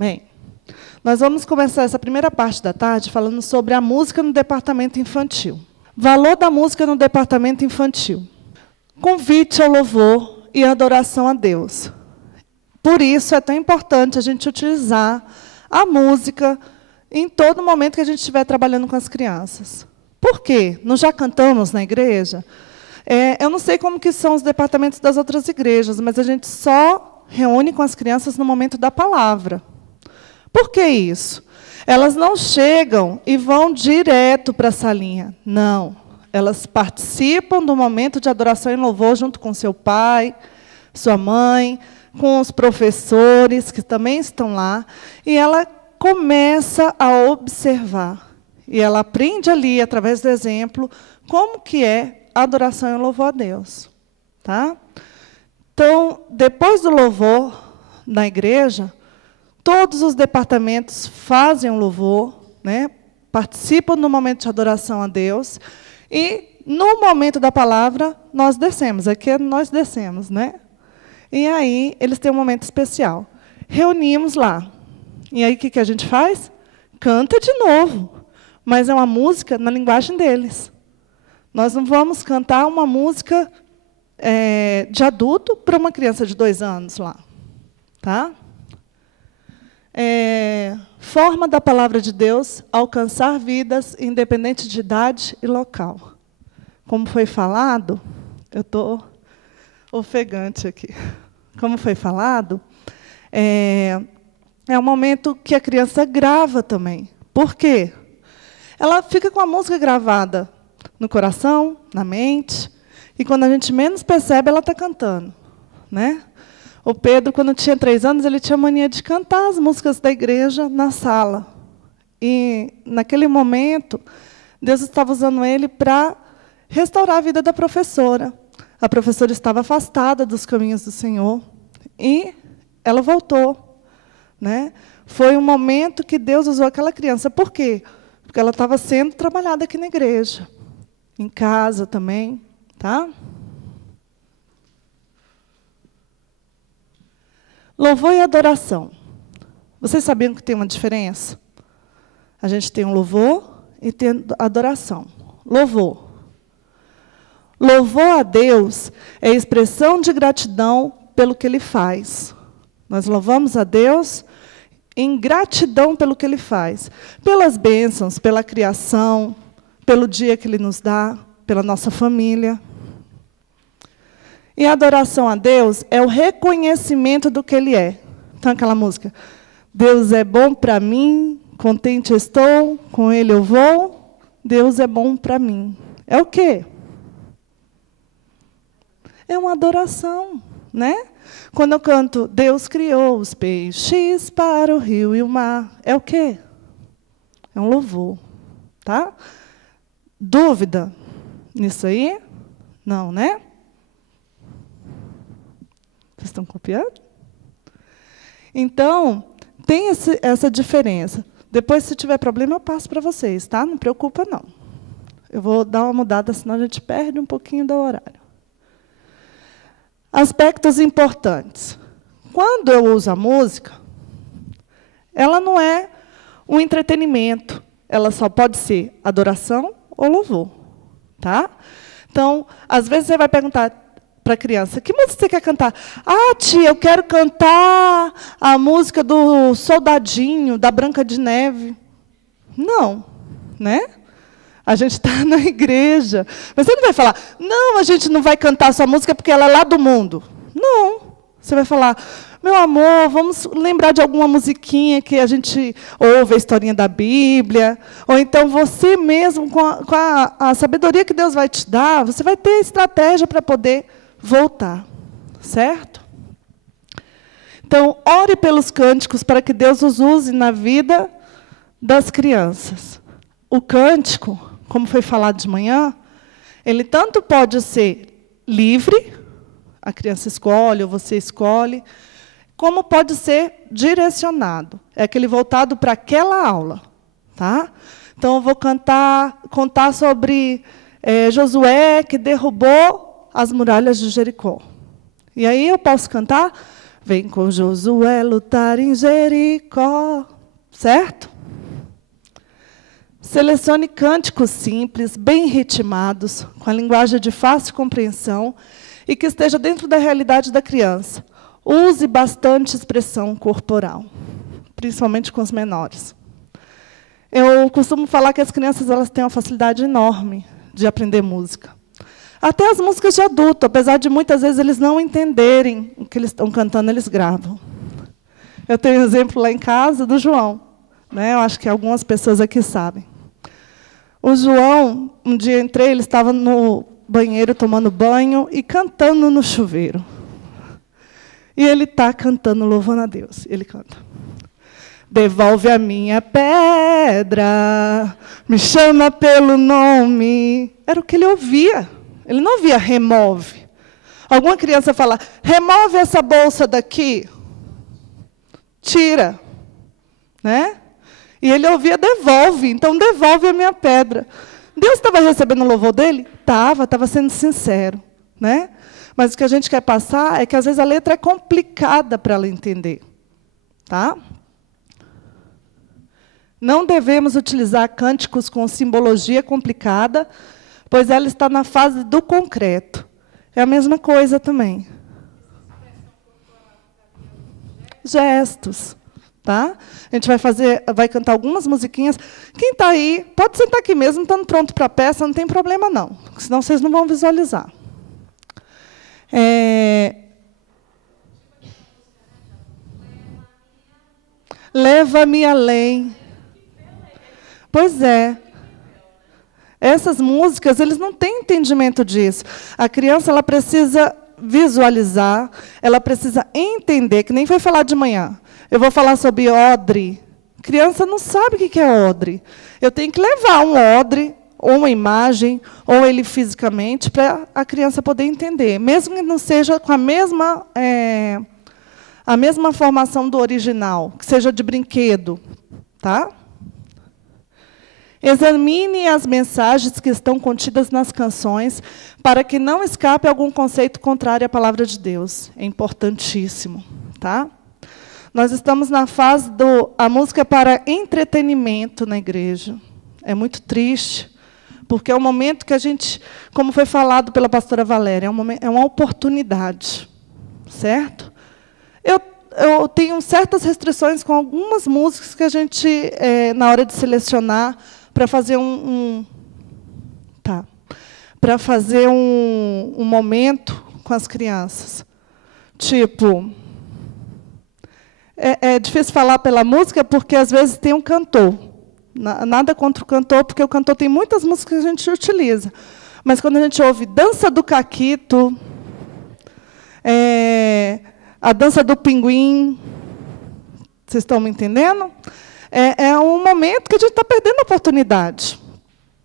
Bem, nós vamos começar essa primeira parte da tarde falando sobre a música no departamento infantil. Valor da música no departamento infantil. Convite ao louvor e adoração a Deus. Por isso é tão importante a gente utilizar a música em todo momento que a gente estiver trabalhando com as crianças. Por quê? Nós já cantamos na igreja. Eu não sei como que são os departamentos das outras igrejas, mas a gente só reúne com as crianças no momento da palavra. Por que isso? Elas não chegam e vão direto para a salinha. Não. Elas participam do momento de adoração e louvor junto com seu pai, sua mãe, com os professores que também estão lá, e ela começa a observar. E ela aprende ali, através do exemplo, como que é a adoração e o louvor a Deus. Tá? Então, depois do louvor na igreja, todos os departamentos fazem um louvor, né? Participam do momento de adoração a Deus, e, no momento da palavra, nós descemos. Aqui nós descemos, né? E aí, eles têm um momento especial. Reunimos lá. E aí, o que a gente faz? Canta de novo. Mas é uma música na linguagem deles. Nós não vamos cantar uma música de adulto para uma criança de 2 anos lá. Tá? Forma da palavra de Deus alcançar vidas, independente de idade e local. Como foi falado, eu estou ofegante aqui. Como foi falado, é um momento que a criança grava também. Por quê? Ela fica com a música gravada no coração, na mente, e quando a gente menos percebe, ela está cantando. Né? O Pedro, quando tinha 3 anos, ele tinha mania de cantar as músicas da igreja na sala. E, naquele momento, Deus estava usando ele para restaurar a vida da professora. A professora estava afastada dos caminhos do Senhor, e ela voltou. Né? Foi um momento que Deus usou aquela criança. Por quê? Porque ela estava sendo trabalhada aqui na igreja, em casa também. Tá? Louvor e adoração. Vocês sabiam que tem uma diferença? A gente tem um louvor e tem adoração. Louvor. Louvor a Deus é expressão de gratidão pelo que Ele faz. Nós louvamos a Deus em gratidão pelo que Ele faz. Pelas bênçãos, pela criação, pelo dia que Ele nos dá, pela nossa família. E a adoração a Deus é o reconhecimento do que Ele é. Então, aquela música, Deus é bom para mim, contente estou, com Ele eu vou, Deus é bom para mim. É o quê? É uma adoração, né? Quando eu canto, Deus criou os peixes para o rio e o mar. É o quê? É um louvor. Tá? Dúvida nisso aí? Não, né? Vocês estão copiando? Então, tem essa diferença. Depois, se tiver problema, eu passo para vocês, tá? Não preocupa, não. Eu vou dar uma mudada, senão a gente perde um pouquinho do horário. Aspectos importantes. Quando eu uso a música, ela não é um entretenimento. Ela só pode ser adoração ou louvor. Tá? Então, às vezes, você vai perguntar para a criança, que música você quer cantar? Ah, tia, eu quero cantar a música do Soldadinho, da Branca de Neve. Não, né? A gente está na igreja. Mas você não vai falar, não, a gente não vai cantar sua música porque ela é lá do mundo. Não. Você vai falar, meu amor, vamos lembrar de alguma musiquinha que a gente ouve a historinha da Bíblia. Ou então você mesmo, com a sabedoria que Deus vai te dar, você vai ter estratégia para poder voltar. Certo? Então, ore pelos cânticos para que Deus os use na vida das crianças. O cântico, como foi falado de manhã, ele tanto pode ser livre, a criança escolhe, ou você escolhe, como pode ser direcionado. É aquele voltado para aquela aula. Tá? Então, eu vou contar sobre Josué, que derrubou as muralhas de Jericó. E aí eu posso cantar, Vem com Josué lutar em Jericó. Certo? Selecione cânticos simples, bem ritmados, com a linguagem de fácil compreensão e que esteja dentro da realidade da criança. Use bastante expressão corporal, principalmente com os menores. Eu costumo falar que as crianças elas têm uma facilidade enorme de aprender música. Até as músicas de adulto, apesar de muitas vezes eles não entenderem o que eles estão cantando, eles gravam. Eu tenho um exemplo lá em casa do João. Né? Eu acho que algumas pessoas aqui sabem. O João, um dia entrei, ele estava no banheiro tomando banho e cantando no chuveiro. E ele está cantando, louvando a Deus. Ele canta. Devolve a minha pedra, me chama pelo nome. Era o que ele ouvia. Ele não ouvia remove. Alguma criança fala, remove essa bolsa daqui. Tira. Né? E ele ouvia, devolve. Então, devolve a minha pedra. Deus estava recebendo o louvor dele? Estava sendo sincero. Né? Mas o que a gente quer passar é que, às vezes, a letra é complicada para ela entender. Tá? Não devemos utilizar cânticos com simbologia complicada, pois ela está na fase do concreto. É a mesma coisa também. Gestos. Tá? A gente vai cantar algumas musiquinhas. Quem está aí, pode sentar aqui mesmo, estando pronto para a peça, não tem problema, não. Senão vocês não vão visualizar. Leva-me além. Pois é. Essas músicas, eles não têm entendimento disso. A criança ela precisa visualizar, ela precisa entender, que nem foi falar de manhã. Eu vou falar sobre odre. A criança não sabe o que é odre. Eu tenho que levar um odre, ou uma imagem, ou ele fisicamente, para a criança poder entender. Mesmo que não seja com a mesma formação do original, que seja de brinquedo. Tá? Examine as mensagens que estão contidas nas canções, para que não escape algum conceito contrário à palavra de Deus. É importantíssimo. Tá? Nós estamos na fase a música para entretenimento na igreja. É muito triste, porque é um momento que a gente, como foi falado pela pastora Valéria, é uma oportunidade. Certo? Eu tenho certas restrições com algumas músicas que a gente, na hora de selecionar, para fazer para fazer um momento com as crianças. Tipo... É difícil falar pela música, porque, às vezes, tem um cantor. Nada contra o cantor, porque o cantor tem muitas músicas que a gente utiliza. Mas, quando a gente ouve Dança do Caquito, a Dança do Pinguim, vocês estão me entendendo? É um momento que a gente está perdendo a oportunidade.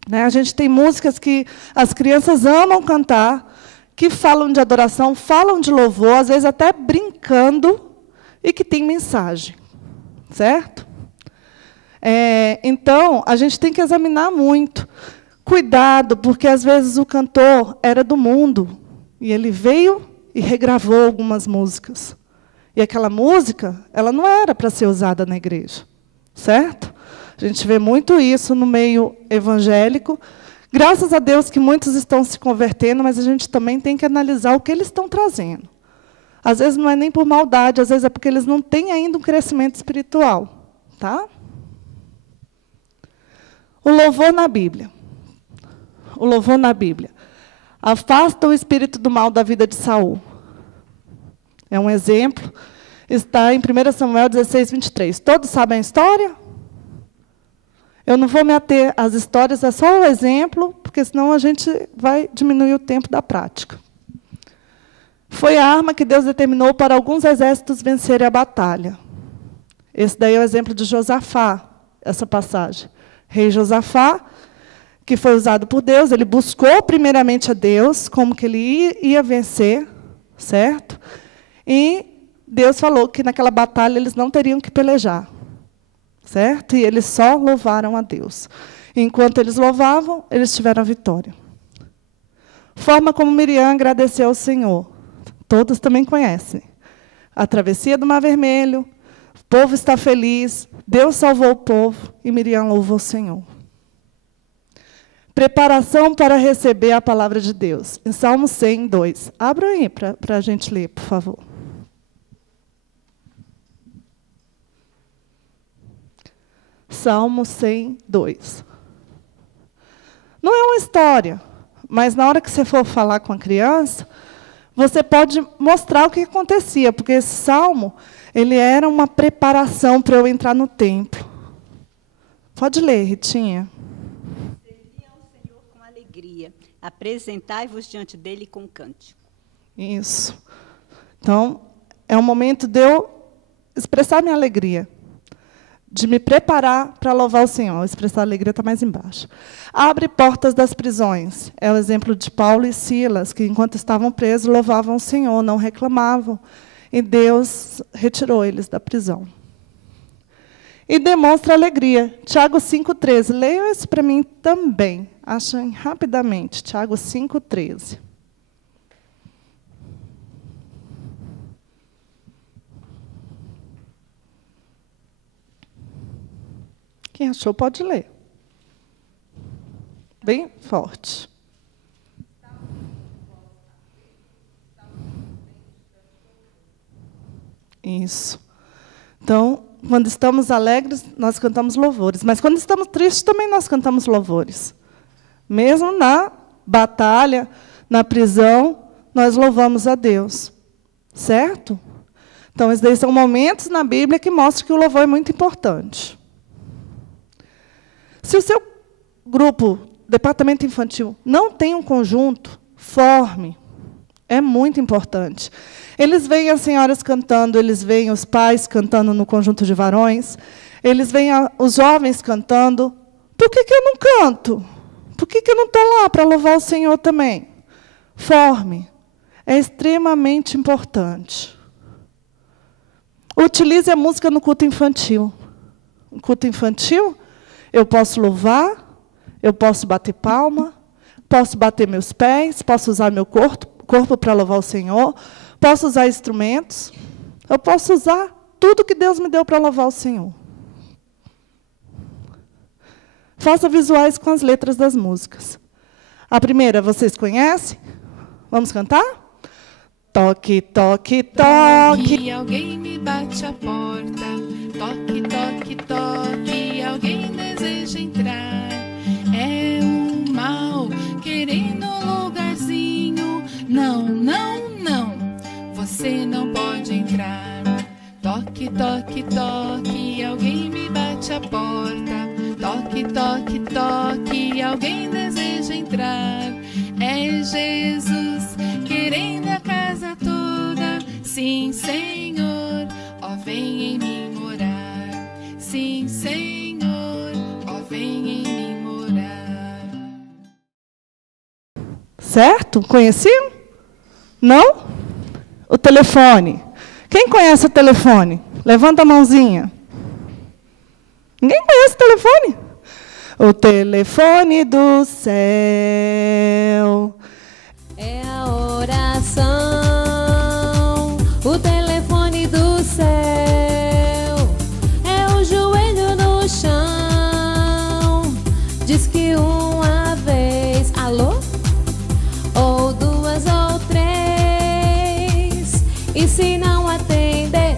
Né? A gente tem músicas que as crianças amam cantar, que falam de adoração, falam de louvor, às vezes até brincando, e que tem mensagem, certo? Então, a gente tem que examinar muito. Cuidado, porque, às vezes, o cantor era do mundo, e ele veio e regravou algumas músicas. E aquela música, ela não era para ser usada na igreja, certo? A gente vê muito isso no meio evangélico. Graças a Deus que muitos estão se convertendo, mas a gente também tem que analisar o que eles estão trazendo. Às vezes não é nem por maldade, às vezes é porque eles não têm ainda um crescimento espiritual. Tá? O louvor na Bíblia. O louvor na Bíblia. Afasta o espírito do mal da vida de Saul. É um exemplo. Está em 1 Samuel 16, 23. Todos sabem a história? Eu não vou me ater às histórias, é só o exemplo, porque senão a gente vai diminuir o tempo da prática. Foi a arma que Deus determinou para alguns exércitos vencerem a batalha. Esse daí é o exemplo de Josafá, essa passagem. Rei Josafá, que foi usado por Deus, ele buscou primeiramente a Deus, como que ele ia vencer, certo? E Deus falou que naquela batalha eles não teriam que pelejar, certo? E eles só louvaram a Deus. Enquanto eles louvavam, eles tiveram a vitória. Forma como Miriam agradeceu ao Senhor. Todos também conhecem. A travessia do Mar Vermelho, o povo está feliz, Deus salvou o povo e Miriam louvou o Senhor. Preparação para receber a palavra de Deus. Em Salmo 100, 2. Abra aí para a gente ler, por favor. Salmo 100, 2. Não é uma história, mas na hora que você for falar com a criança, você pode mostrar o que acontecia, porque esse salmo ele era uma preparação para eu entrar no templo. Pode ler, Ritinha. Servi ao Senhor com alegria, apresentai-vos diante dele com cântico. Isso. Então, é um momento de eu expressar minha alegria, de me preparar para louvar o Senhor. Expressar alegria está mais embaixo. Abre portas das prisões. É o exemplo de Paulo e Silas, que, enquanto estavam presos, louvavam o Senhor, não reclamavam. E Deus retirou eles da prisão. E demonstra alegria. Tiago 5,13. Leiam isso para mim também. Achem rapidamente. Tiago 5,13. Quem achou pode ler. Bem forte. Isso. Então, quando estamos alegres, nós cantamos louvores. Mas quando estamos tristes, também nós cantamos louvores. Mesmo na batalha, na prisão, nós louvamos a Deus. Certo? Então, esses daí são momentos na Bíblia que mostram que o louvor é muito importante. Se o seu grupo, departamento infantil, não tem um conjunto, forme. É muito importante. Eles veem as senhoras cantando, eles veem os pais cantando no conjunto de varões, eles veem os jovens cantando. Por que eu não canto? Por que eu não estou lá para louvar o Senhor também? Forme. É extremamente importante. Utilize a música no culto infantil. No culto infantil, eu posso louvar, eu posso bater palma, posso bater meus pés, posso usar meu corpo para louvar o Senhor, posso usar instrumentos, eu posso usar tudo que Deus me deu para louvar o Senhor. Faça visuais com as letras das músicas. A primeira, vocês conhecem? Vamos cantar? Toque, toque, toque. E alguém me bate a porta. Toque, toque, toque. Alguém deseja entrar. É o mal querendo um lugarzinho. Não, não, não. Você não pode entrar. Toque, toque, toque. Alguém me bate a porta. Toque, toque, toque. Alguém deseja entrar. É Jesus querendo a casa toda. Sim, Senhor, ó, vem em mim morar. Sim, Senhor, ó, vem em mim morar. Certo? Conheciam? Não? O telefone. Quem conhece o telefone? Levanta a mãozinha. Ninguém conhece o telefone? O telefone do céu. É a oração, o telefone do céu, é o joelho no chão. Diz que uma vez, alô? Ou duas ou três. E se não atender,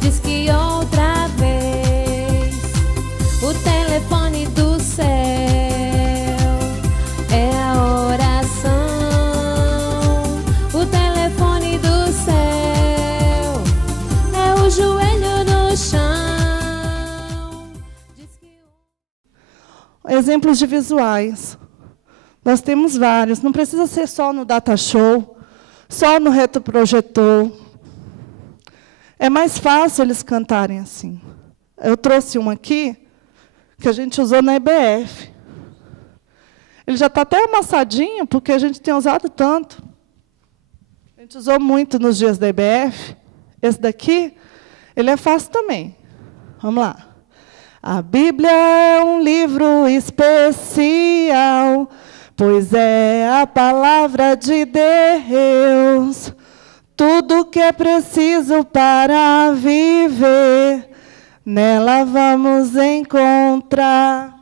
diz que outra vez. O telefone do céu é a oração. O telefone do céu é o joelho no chão. Diz que... Exemplos de visuais. Nós temos vários. Não precisa ser só no data show, só no retroprojetor. É mais fácil eles cantarem assim. Eu trouxe um aqui que a gente usou na EBF. Ele já está até amassadinho, porque a gente tem usado tanto. A gente usou muito nos dias da EBF. Esse daqui, ele é fácil também. Vamos lá. A Bíblia é um livro especial, pois é a palavra de Deus. tudo que é preciso para viver, nela vamos encontrar.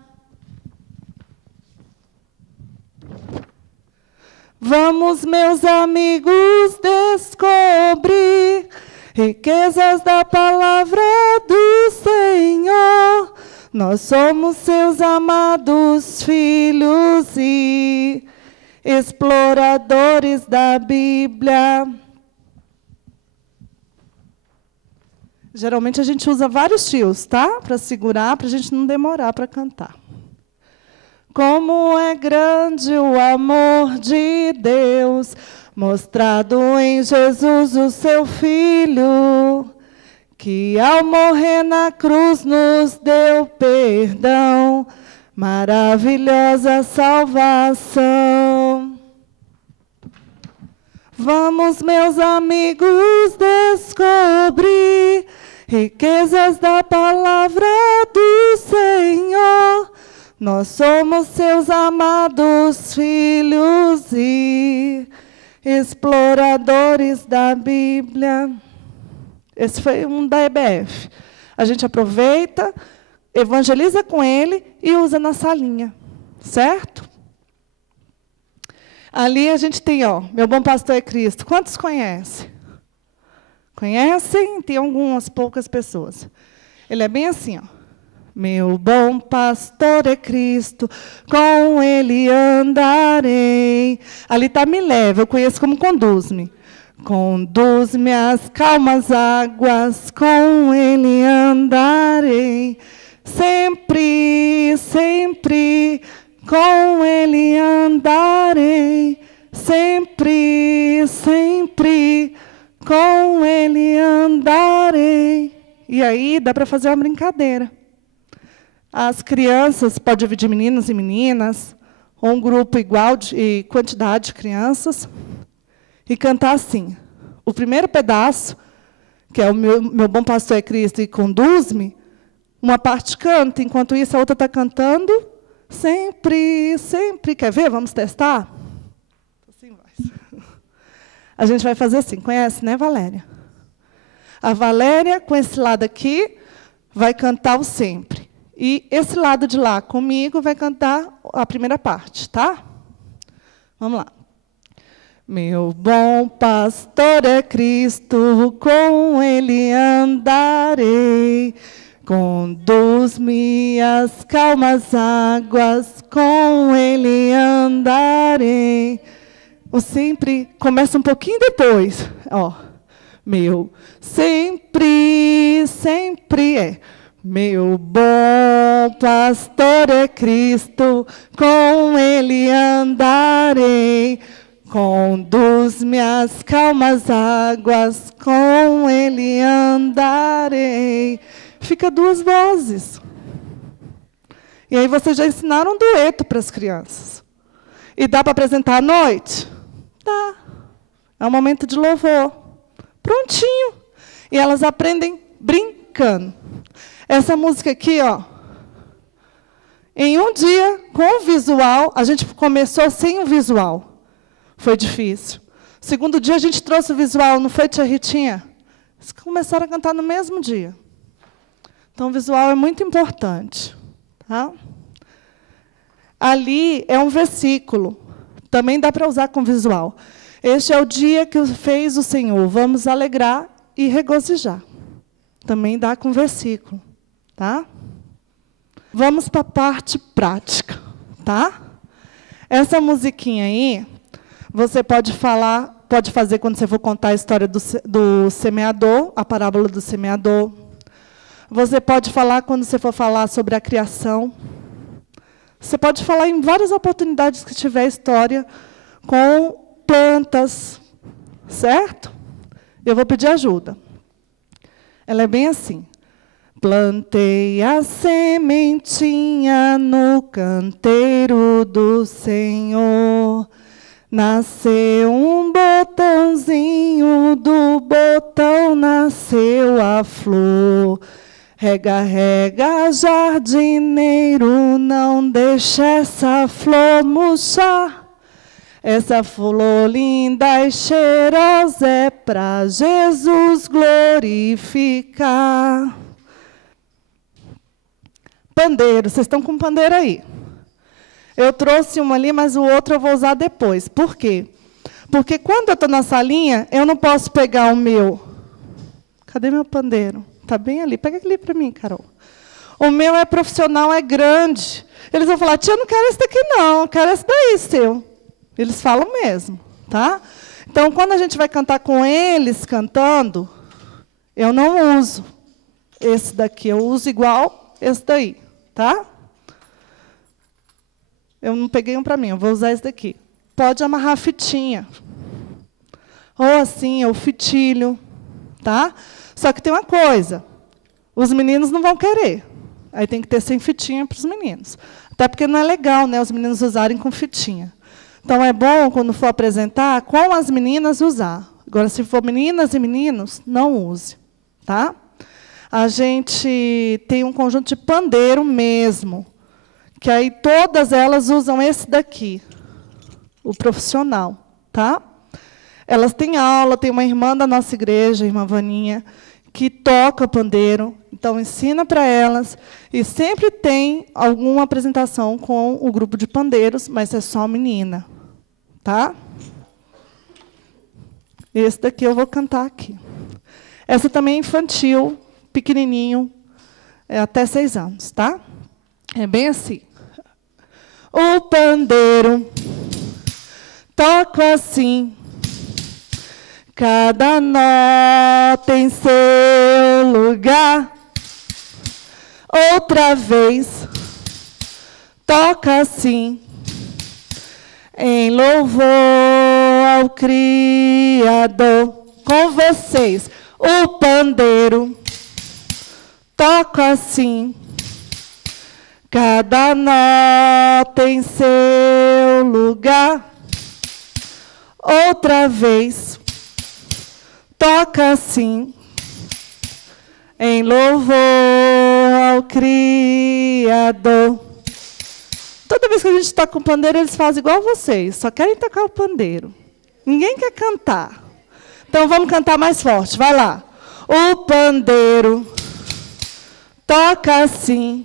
Vamos, meus amigos, descobrir riquezas da palavra do Senhor. Nós somos seus amados filhos e exploradores da Bíblia. Geralmente a gente usa vários fios, tá? Para segurar, para a gente não demorar para cantar. Como é grande o amor de Deus, mostrado em Jesus, o seu Filho, que ao morrer na cruz nos deu perdão, maravilhosa salvação. Vamos, meus amigos, descobrir riquezas da palavra do Senhor. Nós somos seus amados filhos e exploradores da Bíblia. Esse foi um da EBF. A gente aproveita, evangeliza com ele e usa na salinha, certo? Ali a gente tem, ó, Meu Bom Pastor é Cristo. Quantos conhecem? Conhecem? Tem algumas poucas pessoas. Ele é bem assim, ó. Meu bom pastor é Cristo, com ele andarei. Ali está me leva, eu conheço como conduz-me. Conduz-me às calmas águas, com ele andarei. Sempre, sempre, com ele andarei. Sempre, sempre, com ele andarei. E aí dá para fazer uma brincadeira. As crianças, pode dividir meninos e meninas, ou um grupo igual de quantidade de crianças, e cantar assim. O primeiro pedaço, que é o meu bom pastor é Cristo e conduz-me, uma parte canta, enquanto isso a outra está cantando, sempre, sempre. Quer ver? Vamos testar? Assim vai. A gente vai fazer assim, conhece, né, Valéria? A Valéria, com esse lado aqui, vai cantar o sempre. E esse lado de lá, comigo, vai cantar a primeira parte, tá? Vamos lá. Meu bom pastor é Cristo, com ele andarei. Conduz-me às calmas águas, com ele andarei. O sempre começa um pouquinho depois. Ó, meu sempre, sempre é. Meu bom pastor é Cristo, com ele andarei. Conduz-me às calmas águas, com ele andarei. Fica duas vozes. E aí vocês já ensinaram um dueto para as crianças. E dá para apresentar à noite? Dá. É um momento de louvor. Prontinho. E elas aprendem brincando. Essa música aqui, ó, em um dia, com o visual, a gente começou sem o visual. Foi difícil. Segundo dia, a gente trouxe o visual, não foi, tia Ritinha? Eles começaram a cantar no mesmo dia. Então, o visual é muito importante. Tá? Ali é um versículo. Também dá para usar com visual. Este é o dia que fez o Senhor. Vamos alegrar e regozijar. Também dá com versículo. Tá? Vamos para a parte prática. Tá? Essa musiquinha aí, você pode fazer quando você for contar a história do semeador, a parábola do semeador. Você pode falar quando você for falar sobre a criação. Você pode falar em várias oportunidades que tiver história com plantas, certo? Eu vou pedir ajuda. Ela é bem assim. Plantei a sementinha no canteiro do Senhor. Nasceu um botãozinho, do botão nasceu a flor. Rega, rega, jardineiro, não deixa essa flor murchar. Essa flor linda e cheirosa é para Jesus glorificar. Pandeiro, vocês estão com pandeiro aí? Eu trouxe uma ali, mas o outro eu vou usar depois. Por quê? Porque quando eu estou na salinha, eu não posso pegar o meu. Cadê meu pandeiro? Está bem ali. Pega aquele para mim, Carol. O meu é profissional, é grande. Eles vão falar, tia, eu não quero esse daqui, não. Eu quero esse daí, seu. Eles falam mesmo, tá? Então, quando a gente vai cantar com eles cantando, eu não uso esse daqui. Eu uso igual esse daí, tá? Eu não peguei um para mim, eu vou usar esse daqui. Pode amarrar a fitinha. Ou assim, ou fitilho, tá? Só que tem uma coisa, os meninos não vão querer. Aí tem que ter sem fitinha para os meninos. Até porque não é legal, né, os meninos usarem com fitinha. Então, é bom, quando for apresentar, com as meninas usar. Agora, se for meninas e meninos, não use, tá? A gente tem um conjunto de pandeiro mesmo, que aí todas elas usam esse daqui, o profissional, tá? Elas têm aula, tem uma irmã da nossa igreja, a irmã Vaninha, que toca pandeiro, então ensina para elas, e sempre tem alguma apresentação com o grupo de pandeiros, mas é só menina, tá? Esse daqui eu vou cantar aqui. Essa também é infantil, pequenininho, até 6 anos, tá? É bem assim. O pandeiro toca assim, cada nó tem seu lugar. Outra vez, toca assim, em louvor ao Criador. Com vocês, o pandeiro toca assim, cada nó tem seu lugar. Outra vez, toca assim, em louvor ao Criador. Toda vez que a gente toca o pandeiro, eles fazem igual vocês, só querem tocar o pandeiro. Ninguém quer cantar. Então, vamos cantar mais forte, vai lá. O pandeiro toca assim,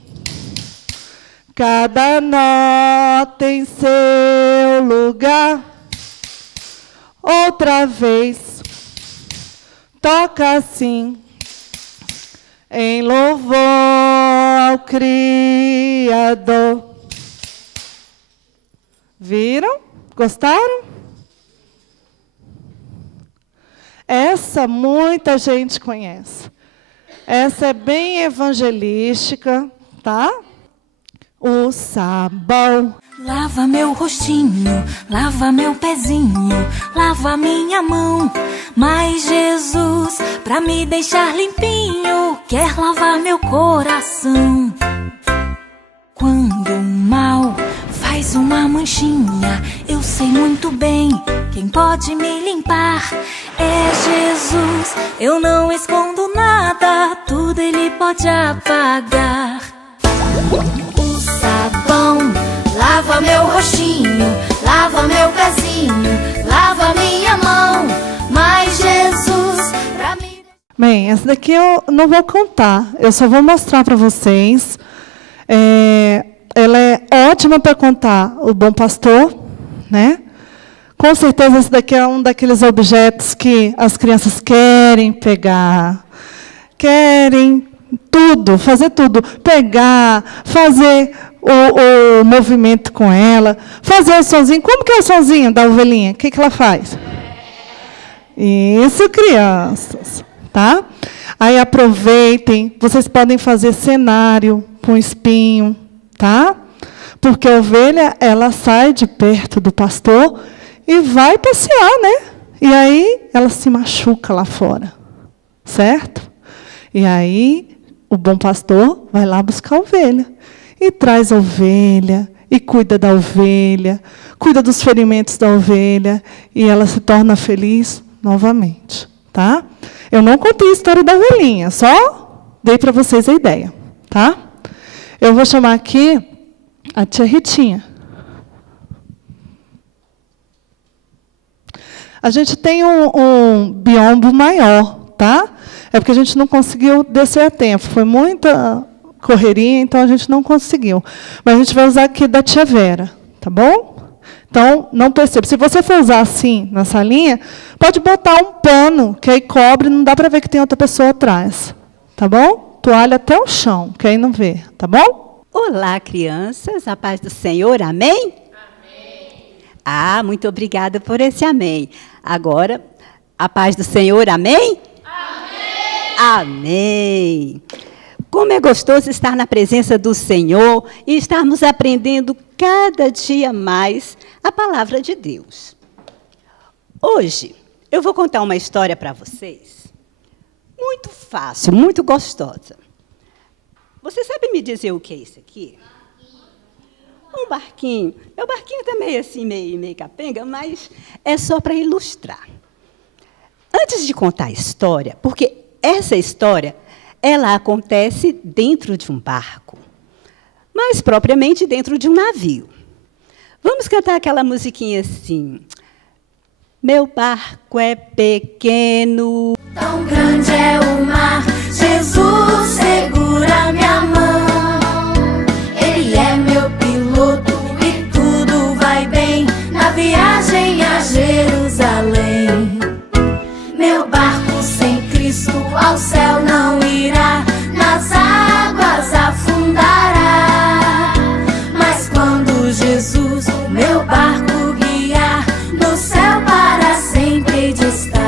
cada nó tem seu lugar. Outra vez, toca assim, em louvor ao Criador. Viram? Gostaram? Essa muita gente conhece. Essa é bem evangelística, tá? O sabão. Lava meu rostinho, lava meu pezinho, lava minha mão. Mas Jesus, pra me deixar limpinho, quer lavar meu coração. Quando o mal faz uma manchinha, eu sei muito bem quem pode me limpar. É Jesus, eu não escondo nada, tudo Ele pode apagar. O sabão lava meu rostinho, lava meu pezinho, lava minha mão. Mas Jesus, pra mim... Bem, essa daqui eu não vou contar, eu só vou mostrar para vocês. Ela é ótima para contar o Bom Pastor, né? Com certeza esse daqui é um daqueles objetos que as crianças querem pegar, querem tudo, fazer tudo, pegar, fazer o movimento com ela, fazer o sonzinho. Como que é o sonzinho da ovelhinha? O que ela faz? Isso, crianças, tá? Aí aproveitem, vocês podem fazer cenário com espinho, tá? Porque a ovelha, ela sai de perto do pastor e vai passear, né? E aí ela se machuca lá fora, certo? E aí o bom pastor vai lá buscar a ovelha e traz a ovelha e cuida da ovelha, cuida dos ferimentos da ovelha e ela se torna feliz novamente, tá? Eu não contei a história da ovelhinha, só dei para vocês a ideia, tá? Eu vou chamar aqui a tia Ritinha. A gente tem um biombo maior, tá? É porque a gente não conseguiu descer a tempo. Foi muita correria, então a gente não conseguiu. Mas a gente vai usar aqui da tia Vera, tá bom? Então, não perceba. Se você for usar assim, na salinha, pode botar um pano, que aí cobre, não dá para ver que tem outra pessoa atrás. Tá bom? Toalha até o chão, que aí não vê. Tá bom? Olá, crianças. A paz do Senhor. Amém? Amém. Ah, muito obrigada por esse amém. Agora, a paz do Senhor. Amém? Amém. Amém. Como é gostoso estar na presença do Senhor e estarmos aprendendo cada dia mais a palavra de Deus. Hoje, eu vou contar uma história para vocês, muito fácil, muito gostosa. Você sabe me dizer o que é isso aqui? Um barquinho. Meu barquinho está meio assim, meio capenga, mas é só para ilustrar. Antes de contar a história, porque essa história, ela acontece dentro de um barco, mais propriamente dentro de um navio. Vamos cantar aquela musiquinha assim. Meu barco é pequeno, tão grande é o mar, Jesus segura minha mão. Ele é meu piloto e tudo vai bem na viagem a Jerusalém. Meu barco sem Cristo ao céu não irá, nas águas afundará. Mas quando Jesus meu barco guiar, no céu para sempre de estar.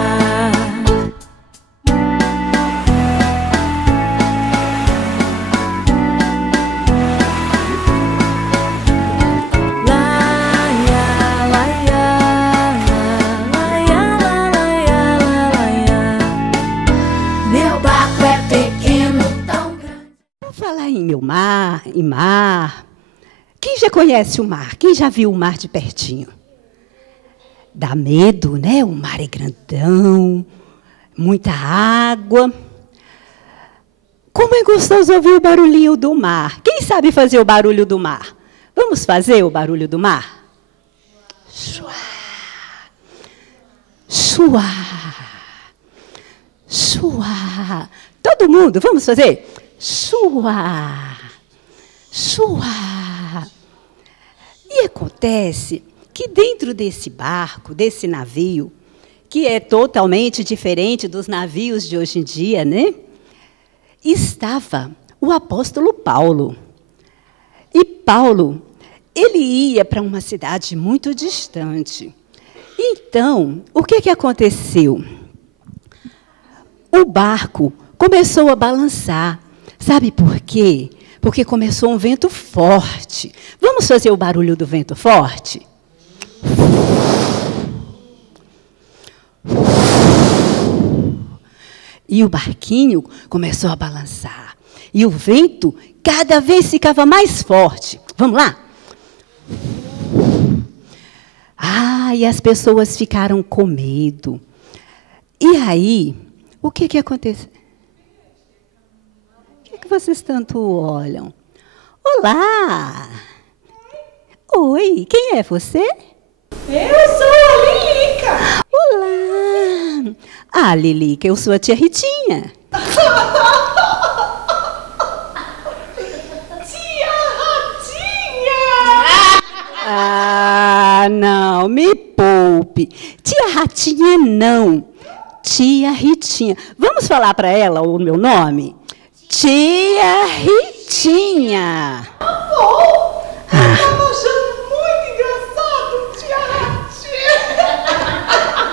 Meu barco é pequeno, tão grande. Vamos falar em mar. Quem já conhece o mar? Quem já viu o mar de pertinho? Dá medo, né? O mar é grandão, muita água. Como é gostoso ouvir o barulhinho do mar. Quem sabe fazer o barulho do mar? Vamos fazer o barulho do mar? Chuá, chuá, chuá. Todo mundo, vamos fazer? Chuá, chuá. E acontece que dentro desse barco, desse navio, que é totalmente diferente dos navios de hoje em dia, né? Estava o apóstolo Paulo. E Paulo, ele ia para uma cidade muito distante. Então, o que aconteceu? O barco começou a balançar. Sabe por quê? Porque começou um vento forte. Vamos fazer o barulho do vento forte? E o barquinho começou a balançar. E o vento cada vez ficava mais forte. Vamos lá? Ah, e as pessoas ficaram com medo. E aí, o que aconteceu? O que vocês tanto olham? Olá! Oi, quem é você? Eu sou a Lilica. Olá! Ah, Lilica, eu sou a tia Ritinha. Tia Ratinha! Ah, não, me poupe. Tia Ratinha não. Tia Ritinha. Vamos falar para ela o meu nome? Tia Ritinha. Bom, eu estava achando muito engraçado, tia Ratinha.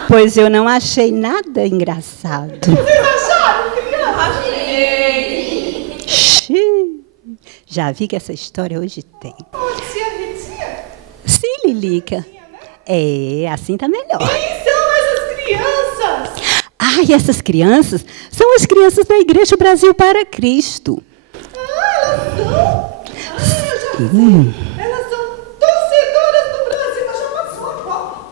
Pois eu não achei nada engraçado. Vocês acharam, criança? Xiii, já vi que essa história hoje tem. Tia Ritinha? Sim, Lilica. É, assim tá melhor. Quem são essas crianças? Ah, e essas crianças são as crianças da Igreja Brasil para Cristo. Elas são? Eu já sei. Elas são torcedoras do Brasil, mas já passou a Copa.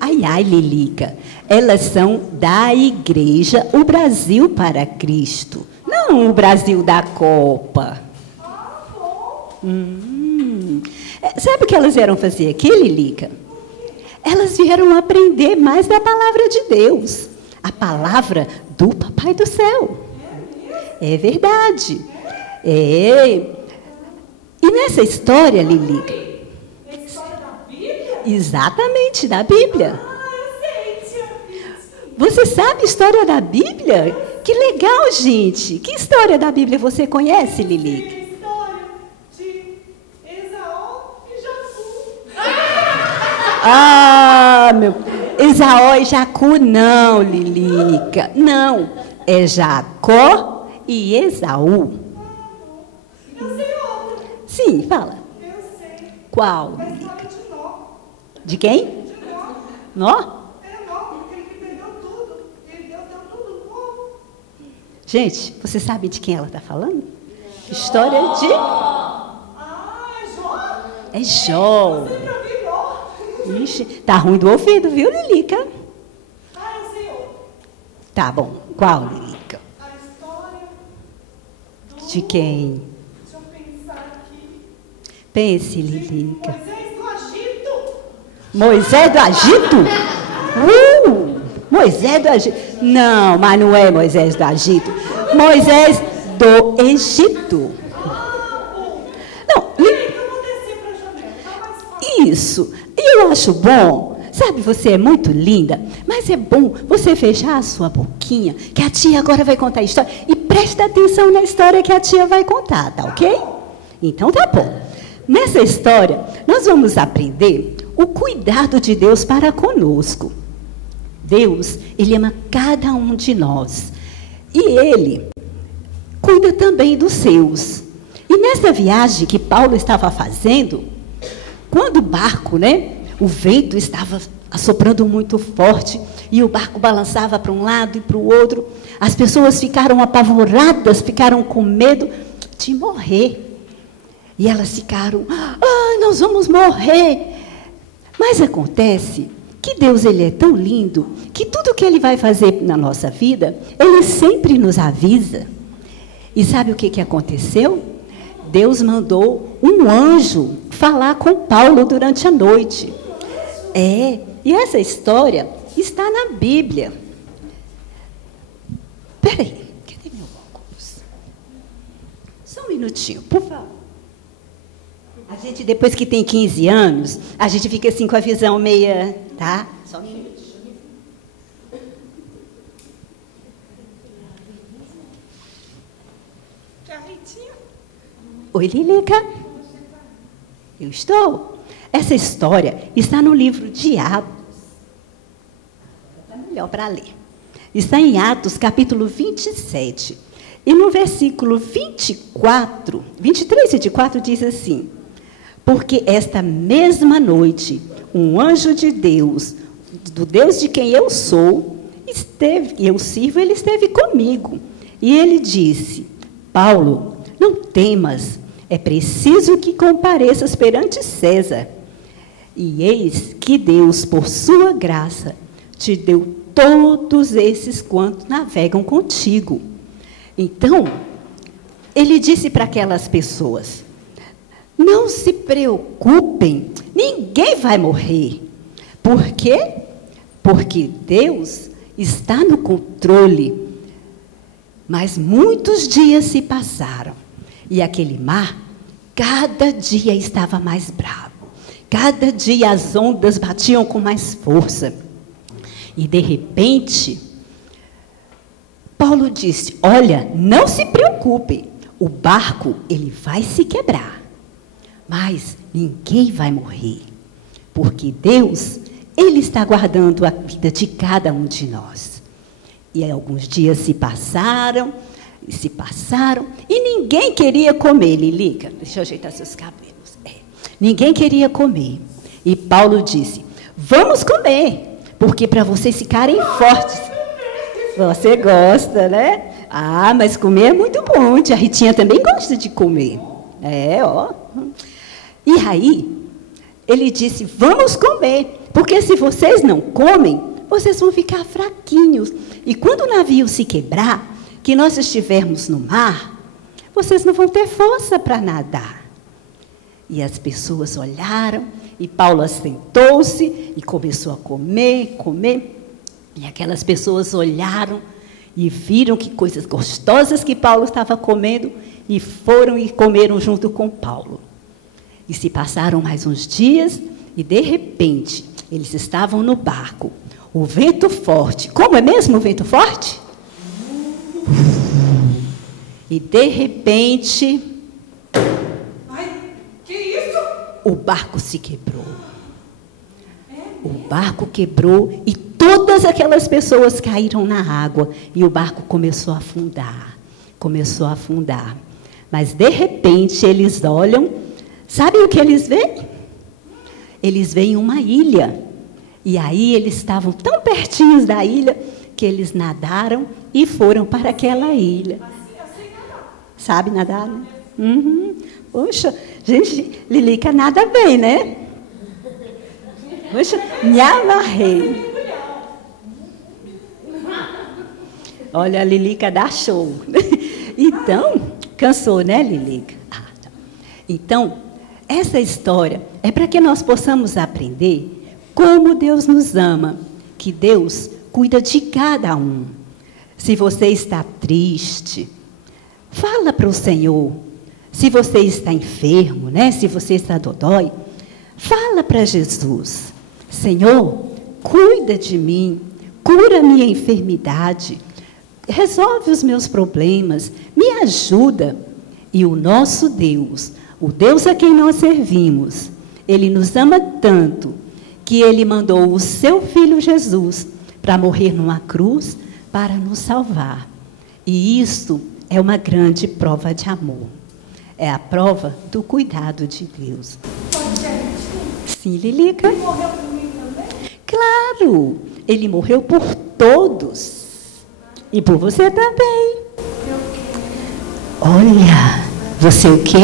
Ai, Lilica, elas são da Igreja O Brasil para Cristo, não o Brasil da Copa. Ah, bom. Sabe o que elas vieram fazer aqui, Lilica? elas vieram aprender mais da palavra de Deus, a palavra do Papai do Céu. É verdade. E nessa história, Lilica? É história da Bíblia? Exatamente, da Bíblia. Eu sei, tia. Você sabe a história da Bíblia? Que legal, gente. Que história da Bíblia você conhece, Lilica? É a história de Esaú e Jacó. Ah, meu... Esaú e Jacó, não, Lilica. Não, é Jacó e Esaú. Eu sei outra. Sim, fala. Eu sei. Qual? A história de Nó. De quem? De Nó. Nó? É Nó, aquele que perdeu tudo. E Deus deu tudo no povo. Gente, você sabe de quem ela está falando? História de... Ah, é Jó? É Jó. Sempre ouvi Nó. Ixi, tá ruim do ouvido, viu, Lilica? Ah, eu sei outra. Tá bom. Qual, Lilica? A história do... De quem? Deixa eu pensar aqui. Pense, Lilica. Moisés do Egito. Moisés do Egito? Moisés do Egito. Não, mas não é Moisés do Egito. Moisés do Egito. Não, Eu vou descer para a janela. Tá mais fácil. isso. E eu acho bom. Sabe, você é muito linda, mas é bom você fechar a sua boquinha, que a tia agora vai contar a história. E presta atenção na história que a tia vai contar, tá ok? Então tá bom. Nessa história, nós vamos aprender o cuidado de Deus para conosco. Deus, Ele ama cada um de nós. E Ele cuida também dos seus. E nessa viagem que Paulo estava fazendo, quando o barco, o vento estava assoprando muito forte, e o barco balançava para um lado e para o outro, as pessoas ficaram apavoradas, ficaram com medo de morrer. E elas ficaram, nós vamos morrer. Mas acontece que Deus, Ele é tão lindo, que tudo que Ele vai fazer na nossa vida, Ele sempre nos avisa. E sabe o que aconteceu? Deus mandou um anjo falar com Paulo durante a noite. E essa história está na Bíblia. Peraí, cadê meu óculos? Só um minutinho, por favor. A gente, depois que tem 15 anos, a gente fica assim com a visão meia, tá? Só um minutinho. Oi, Lilica. Eu estou. Essa história está no livro de Atos. Está melhor para ler. Está em Atos, capítulo 27. E no versículo 23 e 24, diz assim: porque esta mesma noite, um anjo de Deus, do Deus de quem eu sou, eu sirvo, ele esteve comigo. E ele disse: Paulo, não temas, é preciso que compareças perante César. E eis que Deus, por sua graça, te deu todos esses quantos navegam contigo. Então, ele disse para aquelas pessoas: não se preocupem, ninguém vai morrer. Por quê? Porque Deus está no controle. Mas muitos dias se passaram, e aquele mar, cada dia estava mais bravo. Cada dia as ondas batiam com mais força. E, de repente, Paulo disse: olha, não se preocupem, o barco ele vai se quebrar, mas ninguém vai morrer, porque Deus, Ele está guardando a vida de cada um de nós. E alguns dias se passaram, e ninguém queria comer, Lilica. Deixa eu ajeitar seus cabelos. Ninguém queria comer. E Paulo disse: vamos comer, porque para vocês ficarem fortes. Você gosta, né? Ah, mas comer é muito bom. A Ritinha também gosta de comer. E aí, ele disse: vamos comer, porque se vocês não comem, vocês vão ficar fraquinhos. E quando o navio se quebrar, que nós estivermos no mar, vocês não vão ter força para nadar. E as pessoas olharam, e Paulo assentou-se e começou a comer. E aquelas pessoas olharam e viram que coisas gostosas que Paulo estava comendo, e foram e comeram junto com Paulo. E se passaram mais uns dias, e de repente, eles estavam no barco. O vento forte, como é mesmo o vento forte? E de repente, Que isso? o barco se quebrou. O barco quebrou e todas aquelas pessoas caíram na água. E o barco começou a afundar. Começou a afundar. Mas, de repente, eles olham. Sabem o que eles veem? Eles veem uma ilha. E aí eles estavam tão pertinhos da ilha que eles nadaram e foram para aquela ilha. Sabe nadar, né? Uhum. Poxa, gente, Lilica nada bem, né? Poxa, me amarrei. Olha, a Lilica dá show. Então, cansou, né, Lilica? Ah, tá. Então, essa história é para que nós possamos aprender como Deus nos ama, que Deus cuida de cada um. Se você está triste, fala para o Senhor. Se você está enfermo, né? Se você está dodói, fala para Jesus. Senhor, cuida de mim, cura a minha enfermidade, resolve os meus problemas, me ajuda. E o nosso Deus, o Deus a quem nós servimos, Ele nos ama tanto que Ele mandou o seu Filho Jesus para morrer numa cruz para nos salvar. E isso é uma grande prova de amor. É a prova do cuidado de Deus. Sim, Lilica? Ele morreu por mim também? Claro! Ele morreu por todos. E por você também. Olha, você o quê?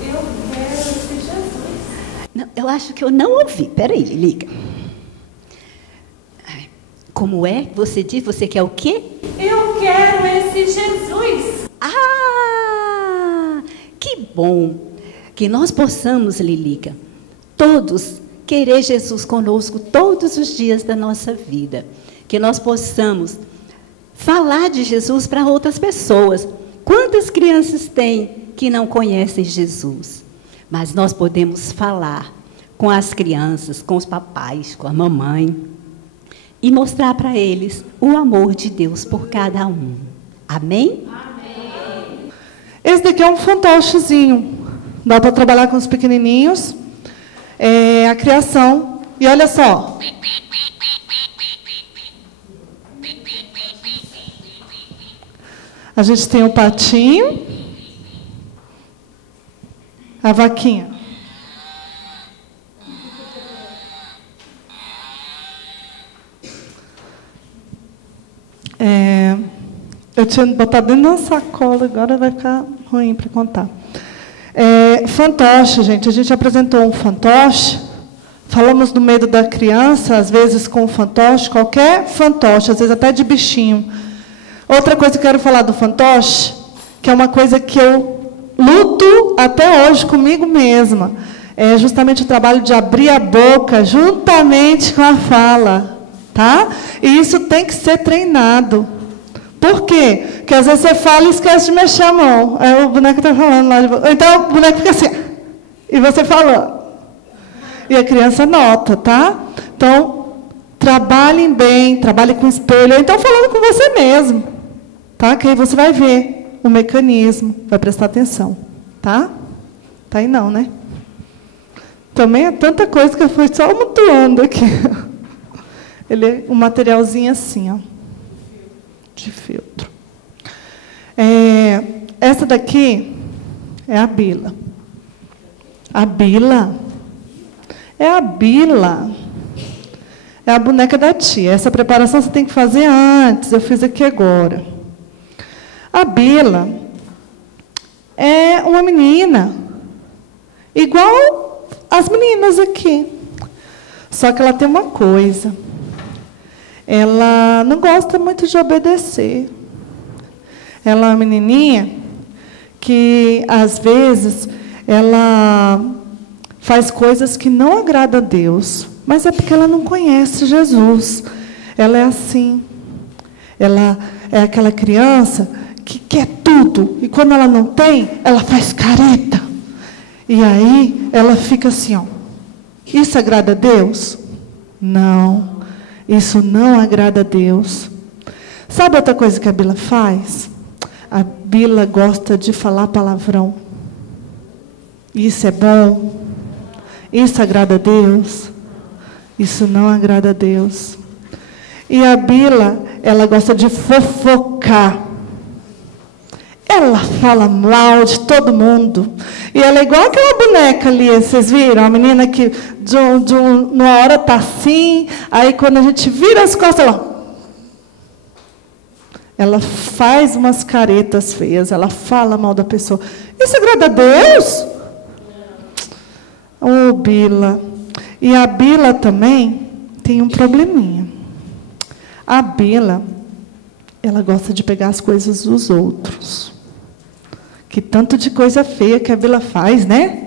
Eu quero esse Jesus. Não, eu acho que eu não ouvi. Peraí, Lilica. Como é? Você diz, você quer o quê? Eu quero esse Jesus. Ah, que bom que nós possamos, Lilica, todos querer Jesus conosco todos os dias da nossa vida. Que nós possamos falar de Jesus para outras pessoas. Quantas crianças tem que não conhecem Jesus? Mas nós podemos falar com as crianças, com os papais, com a mamãe, e mostrar para eles o amor de Deus por cada um. Amém? Amém. Esse daqui é um fantochezinho. Dá para trabalhar com os pequenininhos. É a criação. E olha só. A gente tem o patinho. A vaquinha. Eu tinha botado dentro de uma sacola, agora vai ficar ruim para contar. Fantoche, gente. A gente apresentou um fantoche. Falamos do medo da criança, às vezes com o fantoche, qualquer fantoche, às vezes até de bichinho. Outra coisa que eu quero falar do fantoche, que é uma coisa que eu luto até hoje comigo mesma, é justamente o trabalho de abrir a boca juntamente com a fala, tá? E isso tem que ser treinado. Por quê? Porque às vezes você fala e esquece de mexer a mão. Aí o boneco está falando lá de volta. Então o boneco fica assim, e você falando. E a criança nota, tá? Então, trabalhem bem, trabalhem com espelho. Ou então falando com você mesmo. Tá? Que aí você vai ver o mecanismo, vai prestar atenção. Tá? Tá aí não, né? Também é tanta coisa que eu fui só mutuando aqui. Ele é um materialzinho assim, ó. De filtro. Essa daqui é a Bila. A Bila é a Bila. É a boneca da tia. Essa preparação você tem que fazer antes. Eu fiz aqui agora. A Bila é uma menina igual as meninas aqui. Só que ela tem uma coisa. Ela não gosta muito de obedecer. Ela é uma menininha que, às vezes, ela faz coisas que não agradam a Deus, mas é porque ela não conhece Jesus. Ela é assim. Ela é aquela criança que quer tudo, e quando ela não tem, ela faz careta. E aí ela fica assim, ó. Isso agrada a Deus? Não. Isso não agrada a Deus. Sabe outra coisa que a Bila faz? A Bila gosta de falar palavrão. Isso é bom? Isso agrada a Deus? Isso não agrada a Deus. E a Bila, ela gosta de fofocar. Ela fala mal de todo mundo. E ela é igual aquela boneca ali, vocês viram? A menina que numa hora está assim, aí quando a gente vira as costas, ela faz umas caretas feias, ela fala mal da pessoa. Isso agrada a Deus? Oh, Bila. E a Bila também tem um probleminha. A Bila, ela gosta de pegar as coisas dos outros. Que tanto de coisa feia que a Bila faz, né?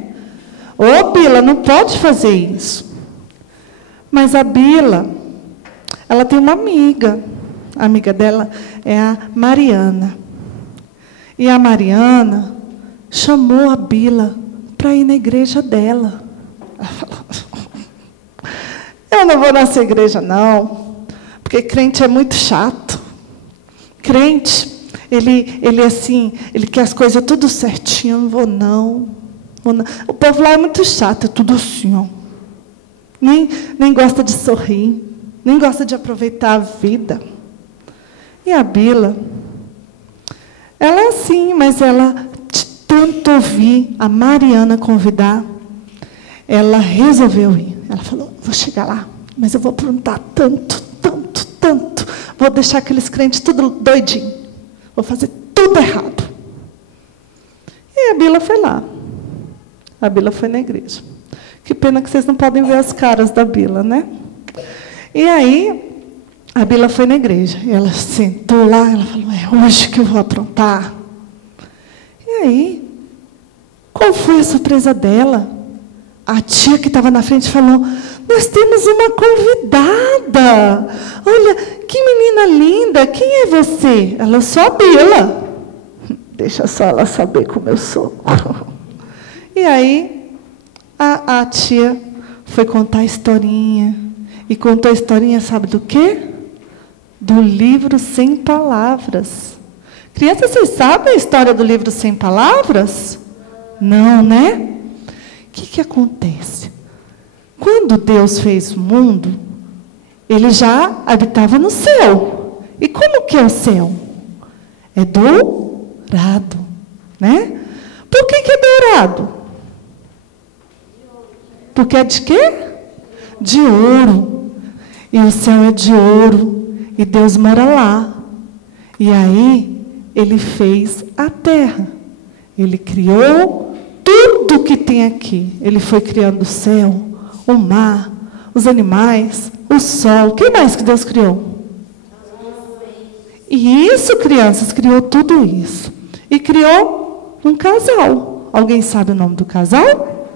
Ô, Bila, não pode fazer isso. Mas a Bila, ela tem uma amiga. A amiga dela é a Mariana. E a Mariana chamou a Bila para ir na igreja dela. Ela falou, eu não vou nessa igreja, não. Porque crente é muito chato. Crente... Ele assim, ele quer as coisas tudo certinho, eu não vou não. O povo lá é muito chato, é tudo assim, ó. Nem gosta de sorrir, nem gosta de aproveitar a vida. E a Bila, ela é assim, mas ela, de tanto ouvir a Mariana convidar, ela resolveu ir. Ela falou, vou chegar lá, mas eu vou aprontar tanto. Vou deixar aqueles crentes tudo doidinho. Vou fazer tudo errado. E a Bila foi lá. A Bila foi na igreja. Que pena que vocês não podem ver as caras da Bila, né? E aí, a Bila foi na igreja. E ela sentou lá, ela falou, é hoje que eu vou aprontar. E aí, qual foi a surpresa dela? A tia que estava na frente falou, nós temos uma convidada. Olha, que menina linda, quem é você? Ela, eu sou a Bila. Deixa só ela saber como eu sou. E aí, a tia foi contar a historinha. E contou a historinha, sabe do quê? Do livro Sem Palavras. Crianças, vocês sabem a história do livro Sem Palavras? Não, né? O que acontece? Quando Deus fez o mundo, Ele já habitava no céu. E como que é o céu? É dourado, né? Por que é dourado? Porque é de quê? De ouro. E o céu é de ouro. E Deus mora lá. E aí, Ele fez a terra. Ele criou tudo que tem aqui. Ele foi criando o céu, o mar, os animais, o sol. O que mais que Deus criou? E isso, crianças, criou tudo isso. E criou um casal. Alguém sabe o nome do casal?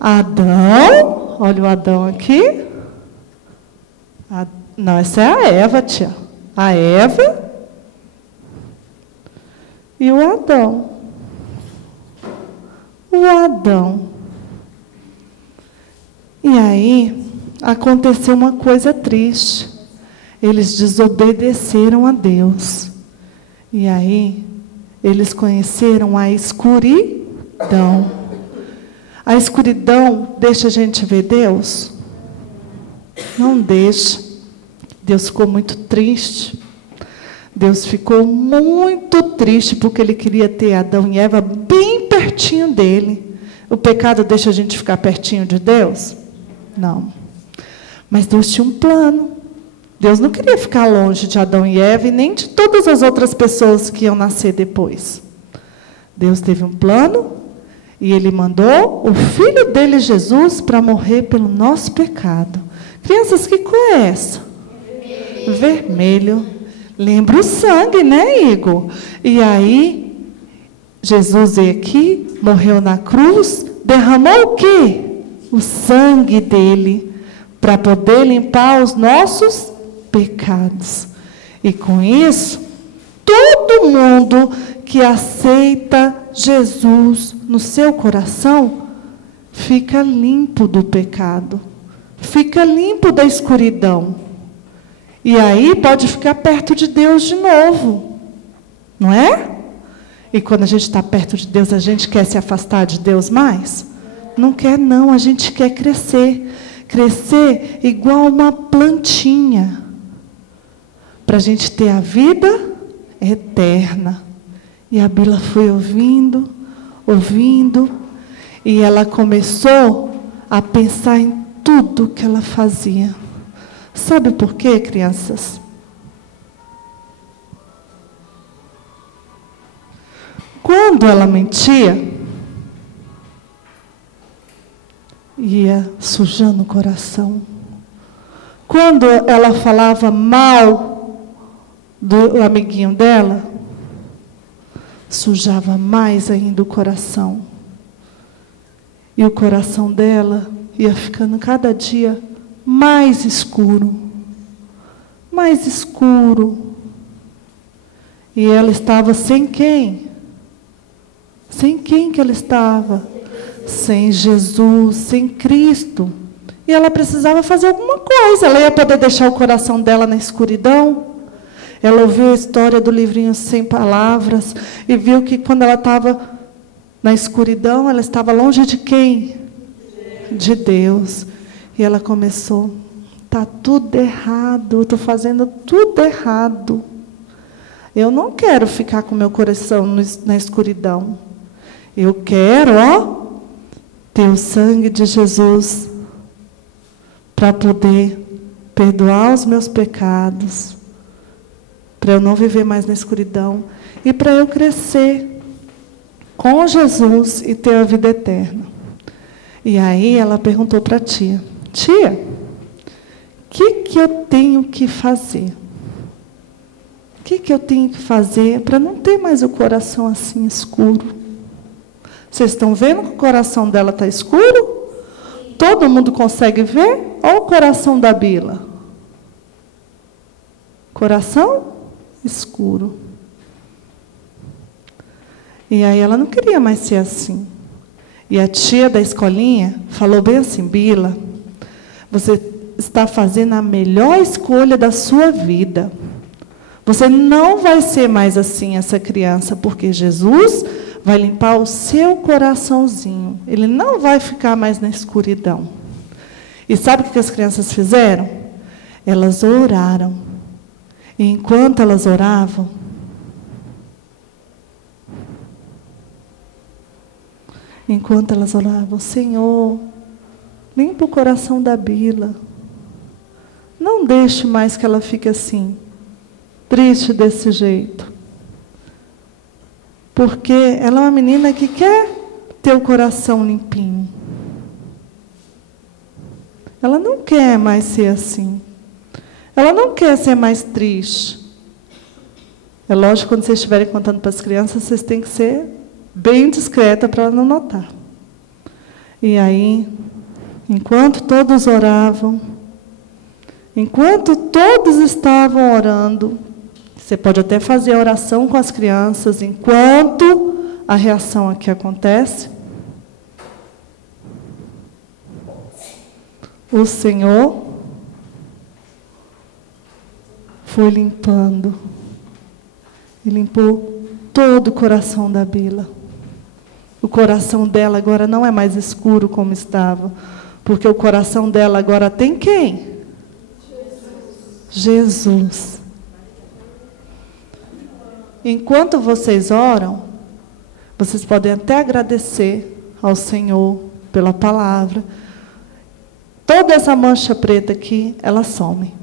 Adão. Olha o Adão aqui. Não, essa é a Eva, tia. A Eva e o Adão. O Adão. E aí, aconteceu uma coisa triste. Eles desobedeceram a Deus. E aí, eles conheceram a escuridão. A escuridão deixa a gente ver Deus? Não deixa. Deus ficou muito triste. Deus ficou muito triste porque Ele queria ter Adão e Eva bem pertinho dele. O pecado deixa a gente ficar pertinho de Deus? Não. Mas Deus tinha um plano. Deus não queria ficar longe de Adão e Eva e nem de todas as outras pessoas que iam nascer depois. Deus teve um plano e Ele mandou o Filho dele, Jesus, para morrer pelo nosso pecado. Crianças, que cor é essa? Vermelho. Lembra o sangue, né, Igor? E aí, Jesus veio aqui, morreu na cruz, derramou o quê? O sangue dele, para poder limpar os nossos pecados. E com isso, todo mundo que aceita Jesus no seu coração, fica limpo do pecado, fica limpo da escuridão. E aí pode ficar perto de Deus de novo, não é? E quando a gente está perto de Deus, a gente quer se afastar de Deus mais? Não quer não, a gente quer crescer. Crescer igual uma plantinha, para a gente ter a vida eterna. E a Bila foi ouvindo, e ela começou a pensar em tudo que ela fazia. Sabe por quê, crianças? Quando ela mentia, ia sujando o coração. Quando ela falava mal do amiguinho dela, sujava mais ainda o coração. E o coração dela ia ficando cada dia mais escuro. Mais escuro. E ela estava sem quem? Sem quem que ela estava? Sem Jesus, sem Cristo. E ela precisava fazer alguma coisa. Ela ia poder deixar o coração dela na escuridão. Ela ouviu a história do livrinho Sem Palavras e viu que quando ela estava na escuridão, ela estava longe de quem? De Deus. E ela começou, está tudo errado, estou fazendo tudo errado. Eu não quero ficar com meu coração na escuridão. Eu quero, ter o sangue de Jesus para poder perdoar os meus pecados, para eu não viver mais na escuridão e para eu crescer com Jesus e ter a vida eterna. E aí ela perguntou para a tia: tia, o que eu tenho que fazer? O que eu tenho que fazer para não ter mais o coração assim escuro? Vocês estão vendo que o coração dela está escuro? Todo mundo consegue ver? Olha o coração da Bila. Coração escuro. E aí ela não queria mais ser assim. E a tia da escolinha falou bem assim: Bila, você está fazendo a melhor escolha da sua vida. Você não vai ser mais assim, essa criança, porque Jesus vai limpar o seu coraçãozinho. Ele não vai ficar mais na escuridão. E sabe o que as crianças fizeram? Elas oraram. E enquanto elas oravam, Senhor, limpa o coração da Bila. Não deixe mais que ela fique assim, triste desse jeito. Porque ela é uma menina que quer ter o coração limpinho. Ela não quer mais ser assim. Ela não quer ser mais triste. É lógico, quando vocês estiverem contando para as crianças, vocês têm que ser bem discreta para ela não notar. E aí, enquanto todos oravam, enquanto todos estavam orando, você pode até fazer a oração com as crianças enquanto a reação aqui acontece. O Senhor foi limpando. E limpou todo o coração da Bila. O coração dela agora não é mais escuro como estava. Porque o coração dela agora tem quem? Jesus. Enquanto vocês oram, vocês podem até agradecer ao Senhor pela palavra. Toda essa mancha preta aqui, ela some.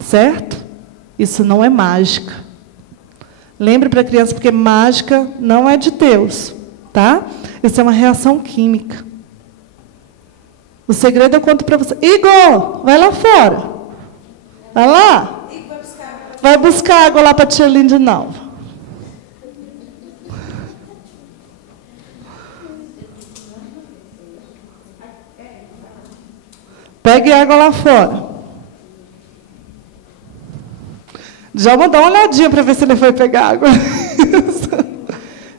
Certo? Isso não é mágica. Lembre para a criança, porque mágica não é de Deus. Tá? Isso é uma reação química. O segredo eu conto para você. Igor, vai lá fora. Vai lá. Vai buscar água lá para a tia Lindy Nova. Pegue água lá fora. Já vou dar uma olhadinha para ver se ele foi pegar água.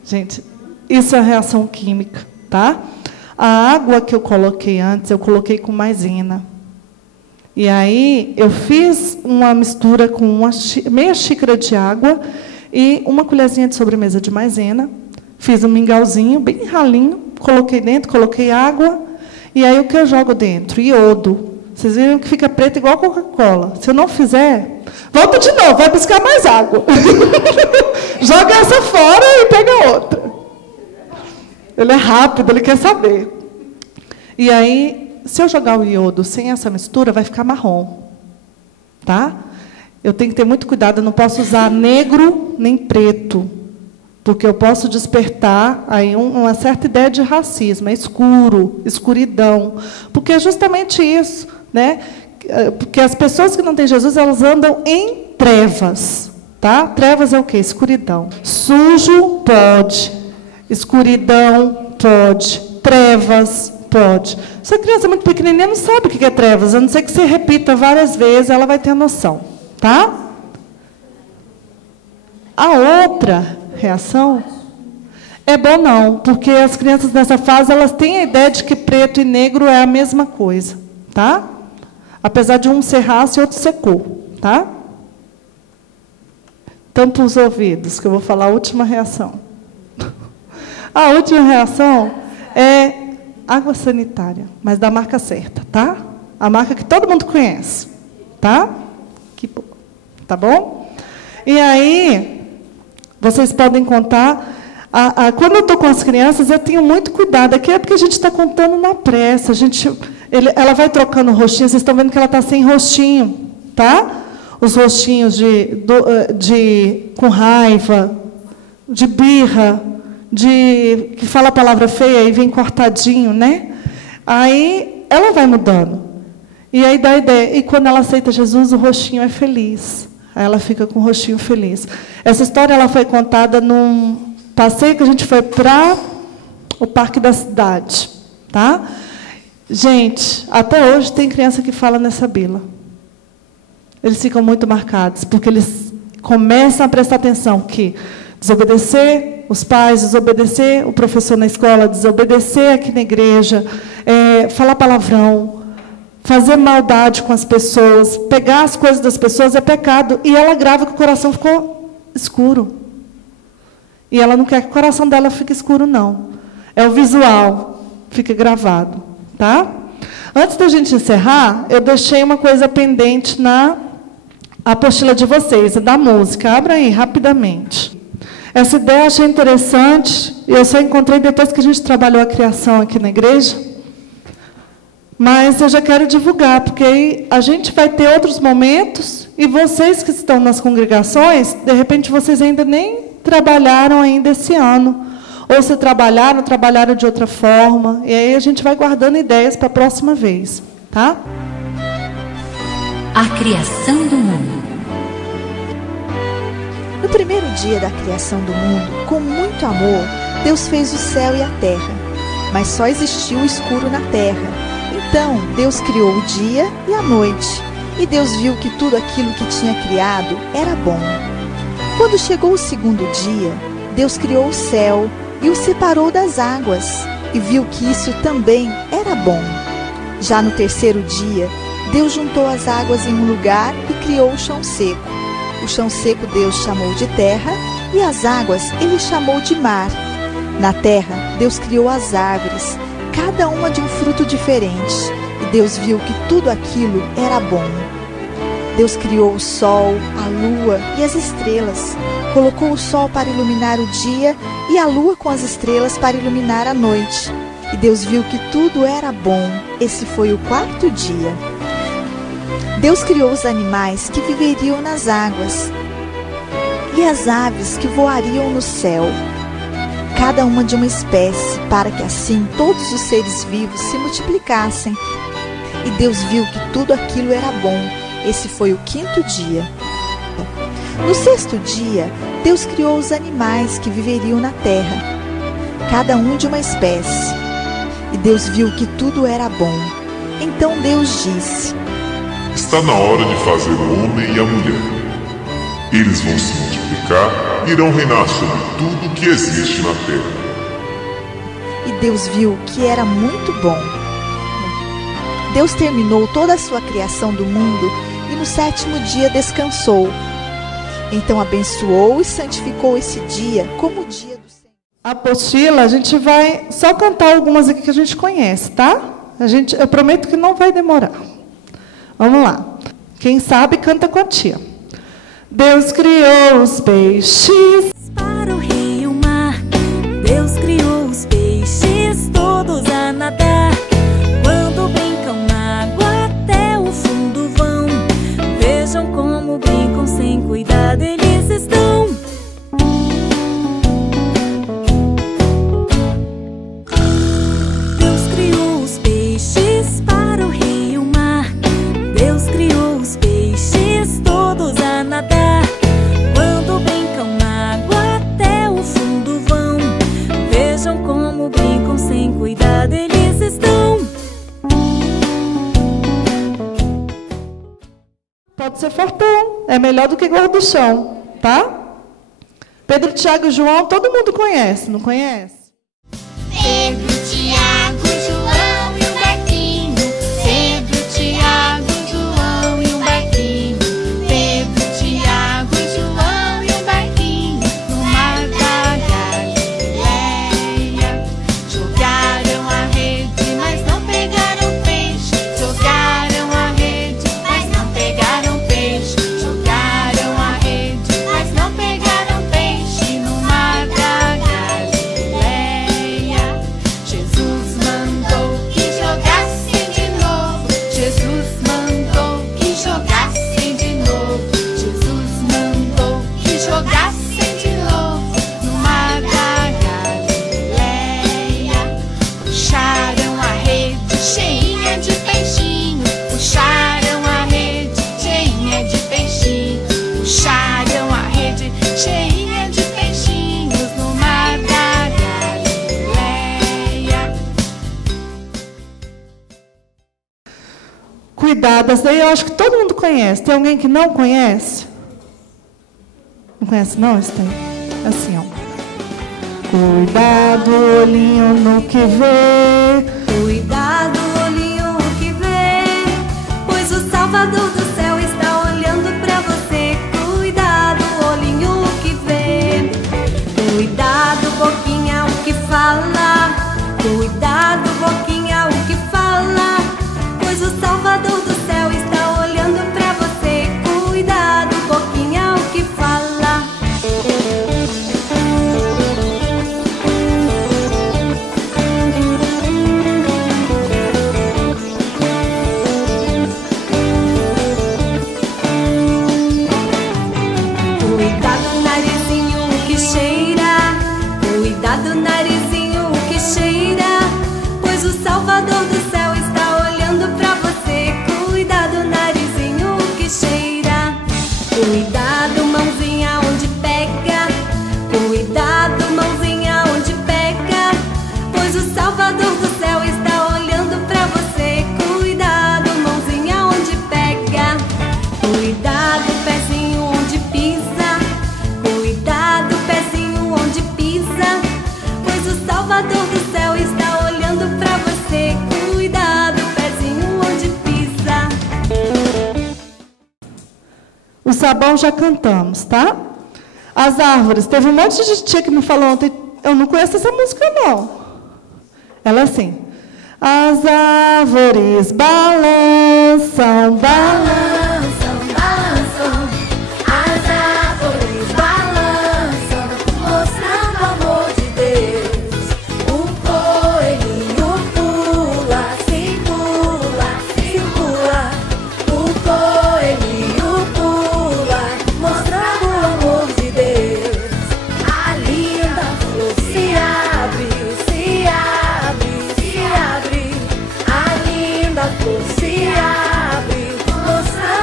Gente, isso é reação química, tá? A água que eu coloquei antes, eu coloquei com maisena. E aí, eu fiz uma mistura com meia xícara de água e uma colherzinha de sobremesa de maisena. Fiz um mingauzinho, bem ralinho, coloquei dentro, coloquei água. E aí, o que eu jogo dentro? Iodo. Vocês viram que fica preto igual Coca-Cola. Se eu não fizer, volta de novo, vai buscar mais água. Joga essa fora e pega outra. Ele é rápido, ele quer saber. E aí, se eu jogar o iodo sem essa mistura, vai ficar marrom. Tá? Eu tenho que ter muito cuidado, eu não posso usar negro nem preto, porque eu posso despertar aí uma certa ideia de racismo, é escuro, escuridão. Porque é justamente isso, né? Porque as pessoas que não têm Jesus, elas andam em trevas. Tá? Trevas é o quê? Escuridão. Sujo, pode. Escuridão, pode. Trevas, pode. Se a criança é muito pequenininha, não sabe o que é trevas. A não ser que você repita várias vezes, ela vai ter a noção. Tá? A outra reação é bom não, porque as crianças nessa fase, elas têm a ideia de que preto e negro é a mesma coisa. Tá? Apesar de um ser raça e outro ser cor. Tá? Tampa os ouvidos, que eu vou falar a última reação. A última reação é água sanitária, mas da marca certa, tá? A marca que todo mundo conhece, tá? Tá bom? E aí, vocês podem contar. Quando eu estou com as crianças, eu tenho muito cuidado. Aqui é porque a gente está contando na pressa. Ela vai trocando o rostinho. Vocês estão vendo que ela está sem rostinho, tá? Os rostinhos com raiva, de birra, que fala a palavra feia e vem cortadinho, né? Aí ela vai mudando. E aí dá a ideia. E quando ela aceita Jesus, o rostinho é feliz. Aí ela fica com o rostinho feliz. Essa história ela foi contada num passeio que a gente foi para o Parque da Cidade. Tá? Gente, até hoje tem criança que fala nessa bila. Eles ficam muito marcados, porque eles começam a prestar atenção que desobedecer os pais, desobedecer o professor na escola, desobedecer aqui na igreja, falar palavrão, fazer maldade com as pessoas, pegar as coisas das pessoas é pecado. E ela grava que o coração ficou escuro. E ela não quer que o coração dela fique escuro, não. É o visual, fica gravado. Tá? Antes da gente encerrar, eu deixei uma coisa pendente na apostila de vocês, da música. Abra aí, rapidamente. Essa ideia eu achei interessante, e eu só encontrei depois que a gente trabalhou a criação aqui na igreja. Mas eu já quero divulgar, porque aí a gente vai ter outros momentos, e vocês que estão nas congregações, de repente vocês ainda nem trabalharam ainda esse ano. Ou se trabalharam de outra forma. E aí a gente vai guardando ideias para a próxima vez. Tá? A criação do mundo. No primeiro dia da criação do mundo, com muito amor, Deus fez o céu e a terra. Mas só existiu o escuro na terra. Então, Deus criou o dia e a noite. E Deus viu que tudo aquilo que tinha criado era bom. Quando chegou o segundo dia, Deus criou o céu e o separou das águas, e viu que isso também era bom. Já no terceiro dia, Deus juntou as águas em um lugar e criou o chão seco. O chão seco Deus chamou de terra, e as águas Ele chamou de mar. Na terra, Deus criou as árvores, cada uma de um fruto diferente, e Deus viu que tudo aquilo era bom. Deus criou o sol, a lua e as estrelas. Colocou o sol para iluminar o dia e a lua com as estrelas para iluminar a noite. E Deus viu que tudo era bom. Esse foi o quarto dia. Deus criou os animais que viveriam nas águas e as aves que voariam no céu, cada uma de uma espécie, para que assim todos os seres vivos se multiplicassem. E Deus viu que tudo aquilo era bom. Esse foi o quinto dia. No sexto dia, Deus criou os animais que viveriam na terra, cada um de uma espécie. E Deus viu que tudo era bom. Então Deus disse: Está na hora de fazer o homem e a mulher. Eles vão se multiplicar e irão reinar sobre tudo que existe na terra. E Deus viu que era muito bom. Deus terminou toda a sua criação do mundo e no 7º dia descansou. Então abençoou e santificou esse dia como o dia do Senhor. A apostila, a gente vai só cantar algumas aqui que a gente conhece, tá? Eu prometo que não vai demorar. Vamos lá. Quem sabe, canta com a tia. Deus criou os peixes para o rio e o mar. Deus criou os peixes todos a nadar. Quando brincam na água até o fundo vão. Vejam como brincam sem cuidado eles estão. Deus criou os peixes para o rio e o mar. Deus criou os peixes todos a nadar. Quando brincam na água até o fundo vão. Vejam como brincam sem cuidado eles estão. pode ser fortão, é melhor do que gorduchão, tá? Pedro, Tiago e João, todo mundo conhece, não conhece? Pedro, Tiago, João e um barquinho. Pedro, Tiago, João e um barquinho. Pedro, Tiago, João e um barquinho. No mar da Galileia. Jogaram a rede, mas não pegaram peixe. Jogaram a rede, mas não pegaram peixe. Jogaram a rede, mas não pegaram peixe. No mar da Galileia. Jesus mandou que jogassem de novo. Jesus mandou que jogassem de novo. Jesus mandou que jogassem de novo. No mar da Galileia. Puxaram a rede cheinha de peixinho. Puxaram a rede cheinha de peixinho. Puxaram a rede cheinha de peixinhos. No mar da Galileia. Cuidado, essa daí eu acho que todo mundo conhece. Tem alguém que não conhece? Não conhece não, esse tem? Assim, ó. Cuidado, olhinho no que vê. Cuidado, olhinho que vê, pois o Salvador do céu está olhando pra você. Cuidado, olhinho que vê. Cuidado, boquinha, o que fala. Cuidado, boquinha, o que fala, pois o Salvador do céu está olhando pra você. Cuidado, boquinha, o que fala. Cuidado, narizinho que cheira. Cuidado, narizinho que cheira, pois o Salvador do céu está olhando pra você. Cuidado, narizinho que cheira. Cuidado, mãozinha onde pega. Cuidado, mãozinha onde pega, pois o Salvador do céu está olhando pra você. Cuidado, mãozinha onde pega. Cuidado, pezinho onde pisa. Cuidado, pezinho onde pisa, pois o Salvador do céu está olhando pra você. Cuidado, pezinho onde pisa. O sabão já cantamos, tá? As árvores. Teve um monte de tia que me falou ontem. Eu não conheço essa música, não. Ela é assim. As árvores balançam, balançam. Balançam, as árvores balançam, mostrando o amor de Deus. O coelhinho pula, se pula, se pula. O coelhinho pula, mostrando o amor de Deus. A linda flor se abre, se abre, se abre. A linda flor se abre, mostrando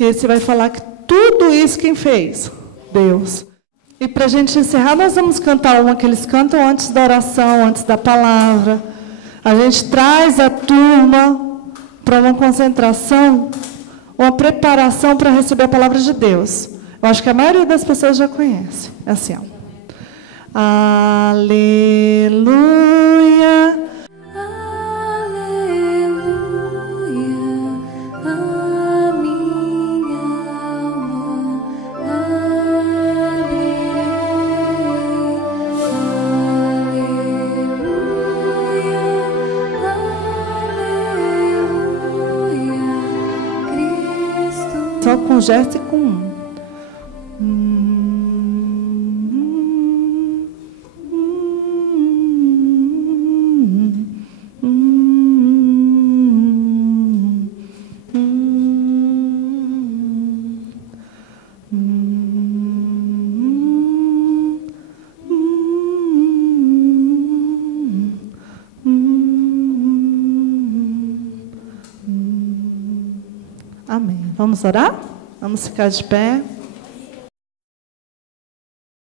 E aí você vai falar que tudo isso quem fez? Deus. E para a gente encerrar, nós vamos cantar uma que eles cantam antes da oração, antes da palavra. A gente traz a turma para uma concentração, uma preparação para receber a palavra de Deus. Eu acho que a maioria das pessoas já conhece. É assim, ó. Aleluia. Só com gesto e com Amém. Vamos orar? Vamos ficar de pé.